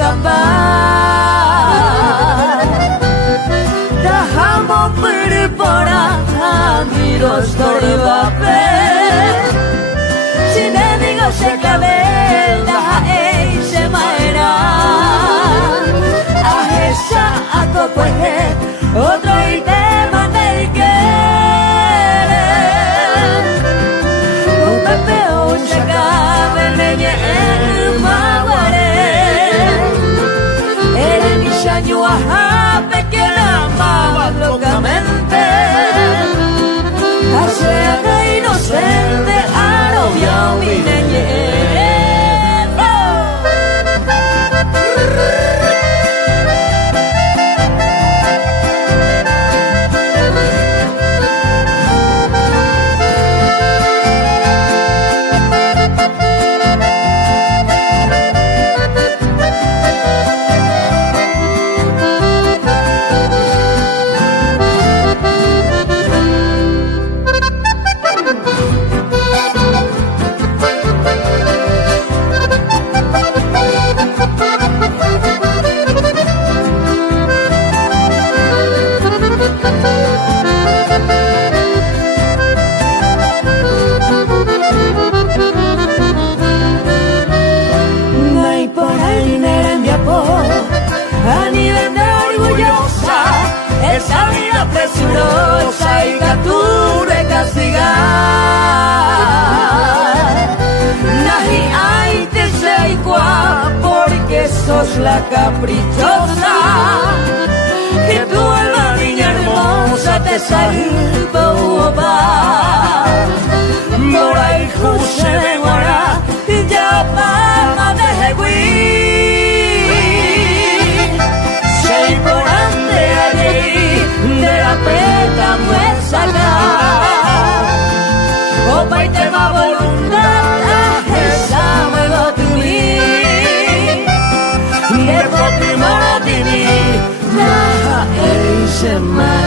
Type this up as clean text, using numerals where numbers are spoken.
gambar Dahamo berpora Amiro story bape Sinenigo se clavel Daha se maera Ahesa ako puede Otro y te manda y quiere Un pepeo chacabe Neñe el maguare Eres mi shaño ajá Pequeña amaba locamente Hace inocente Arobia mi neñe Esa vida presurosa y cature castigar Nahi ay te sei qua porque sos la caprichosa Que tu alma niña hermosa te salva opa Mora y juse de mora ya pama de jegui Sei por ande allí de la peta muestra Opa y te va voluntad esa mueva tu mí De pochi moratini Naha eise ma